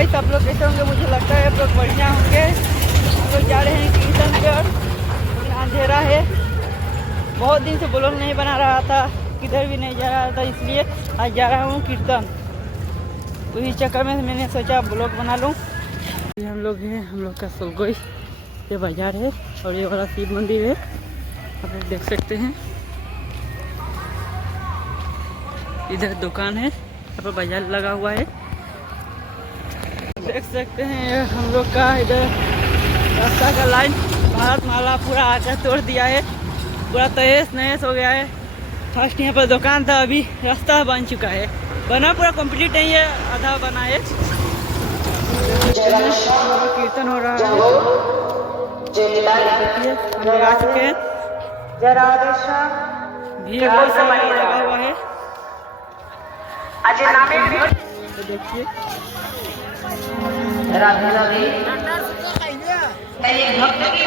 Guys आप लोग कैसे होंगे? मुझे लगता है आप लोग बढ़िया होंगे। हम लोग जा रहे हैं कीर्तन पे और अंधेरा है। बहुत दिन से ब्लॉग नहीं बना रहा था, किधर भी नहीं जा रहा था, इसलिए आज जा रहा हूँ कीर्तन। उसी चक्कर में मैंने सोचा ब्लॉग बना लूँ। हम लोग हैं, हम लोग का सोलगोई ये बाजार है और ये वाला शिव मंदिर है, आप लोग देख सकते हैं। इधर दुकान है, यहाँ पर बाजार लगा हुआ है, देख सकते हैं। हम लोग का इधर रास्ता का लाइन भारत माला पूरा आकर तोड़ दिया है, पूरा तहस नहस हो गया है। फर्स्ट यहाँ पर दुकान था, अभी रास्ता बन चुका है, बना पूरा कंप्लीट नहीं है, आधा बना है। कीर्तन हो रहा है, देखिए हम लोग आ चुके हैं। भीड़ बहुत सारा लगा हुआ है, तो देखिए राधे राधे भक्त की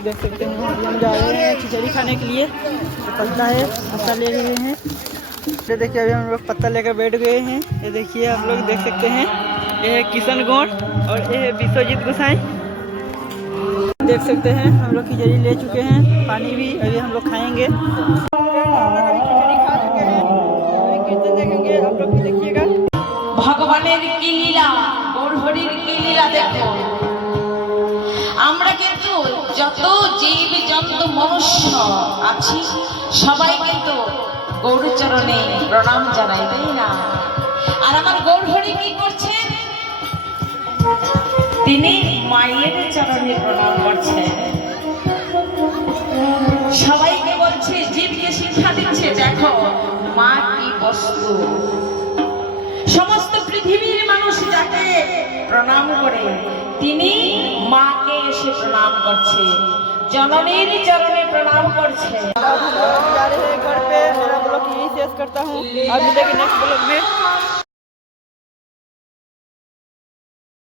देख सकते हैं। हम जा रहे हैं खिचड़ी खाने के लिए, तो पत्ता है, पत्ता ले रहे हैं। ये देखिए अभी हम लोग पत्ता लेकर बैठ गए हैं। ये देखिए आप लोग देख सकते हैं, ये है किशन गौड़ और ये है विश्वजीत गोसाई। देख सकते हैं हम लोग खिचड़ी ले चुके हैं, पानी भी अभी हम लोग खाएंगे। खिचड़ी खा चुके हैं, अभी कीर्तन देखेंगे, आप लोग भी देखिएगा। ভগবানের কি লীলা, গৌরহরির কি লীলা দেখো। আমরা কিন্তু যত জীব জন্তু মনুষ্য আছি সবাই কিন্তু গৌরচরণে প্রণাম জানাই, তাই না? আর আমার গৌরহরি কি করছেন? তিনি মায়ের চরণে প্রণাম করছেন। সবাইকে বলছে, জীবকে শিক্ষা দিচ্ছে, দেখো মা কি বস্তু। সমস্ত পৃথিবীর মানুষ যাকে প্রণাম করে তিনি মাকে এসে প্রণাম করছে, জননীর চরণে প্রণাম করছে। जा रहे हैं घर पे, मेरा ब्लॉग यही शेष करता हूँ। अब मिलेंगे नेक्स्ट ब्लॉग में।